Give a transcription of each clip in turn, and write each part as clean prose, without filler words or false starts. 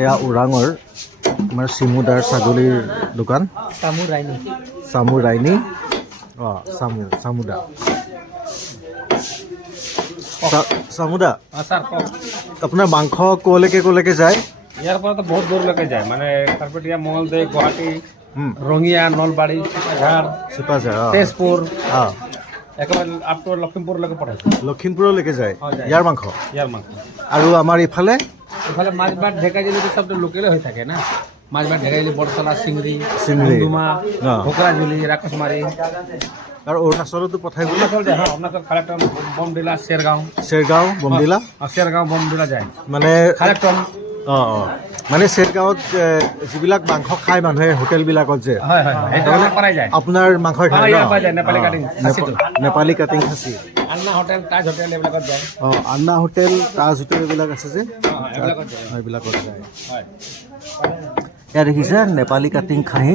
এয়া ওৰাঙৰ আমাৰ চিমুদাৰ ছাগলীৰ দোকান চামু ৰাইনী চামুদা চামুদা আপোনাৰ মাংস ক'লৈকে যায়? ইয়াৰ পৰা তো বহুত দূৰলৈকে যায়, মানে কাৰ্পেটিয়া, মঙলদৈ, গুৱাহাটী, ৰঙিয়া, নলবাৰী, চিপাঝাৰ, তেজপুৰ, একেবাৰে আপ টু লখিমপুৰলৈকে পঠাইছে। লখিমপুৰলৈকে যায় ইয়াৰ মাংস? ইয়াৰ মাংস। আৰু আমাৰ ইফালে মাছবাট, ঢেকাজুলি চবটো লোকেলে হৈ থাকে না। মাছবাট, ঢেকাজুলি, বৰচলা, চিংৰি, ডুমা, ভোকৰাজুলি, ৰাকচমাৰী আৰু অৰুণাচলতো পঠাই বোলে? অৰুণাচল কালেক্টন, বমডিলা, চেৰগাঁও, বমডিলা, চেৰগাঁও, বমডিলা যায় মানে কালেক্টন। মানে চেৰগাঁৱত যিবিলাক মাংস খায় মানুহে হোটেলবিলাকত যে, আপোনাৰ মাংস খায়? নেপালী কাটিং খাচী, আন্না হোটেল, তাজ হোটেল এইবিলাকত যায়। আন্না হোটেল, তাজ হোটেল এইবিলাক আছে যে, এইবিলাকত যায়। ইয়াত দেখিছে নেপালী কাটিং খাহী,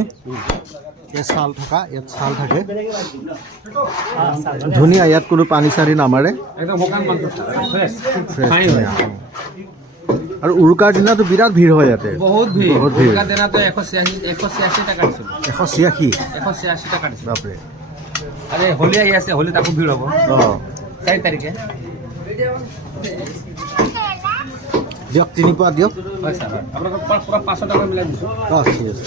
ইয়াত ছাল থকা, ইয়াত ছাল থাকে, ধুনীয়া। ইয়াত কোনো পানী চানী নামাৰে, আৰু উৰুকাৰ দিনাতো বিৰাট ভিৰ হয় ইয়াতে। বহুত ভিৰ। উৰুকাৰ দিনাতো 186 টাকা দিছিল। 186 টাকা দিছিল। বাপৰে। আৰে হোলি আহি আছে, হোলি তাকো ভিৰ হ'ব। 4 তাৰিখে দিয়ক, 3 পোৱা দিয়ক। হয় ছাৰ, হয়। আপোনালোকক পুৰা 500 টাকা মিলাই দিছোঁ। ঠিক আছে।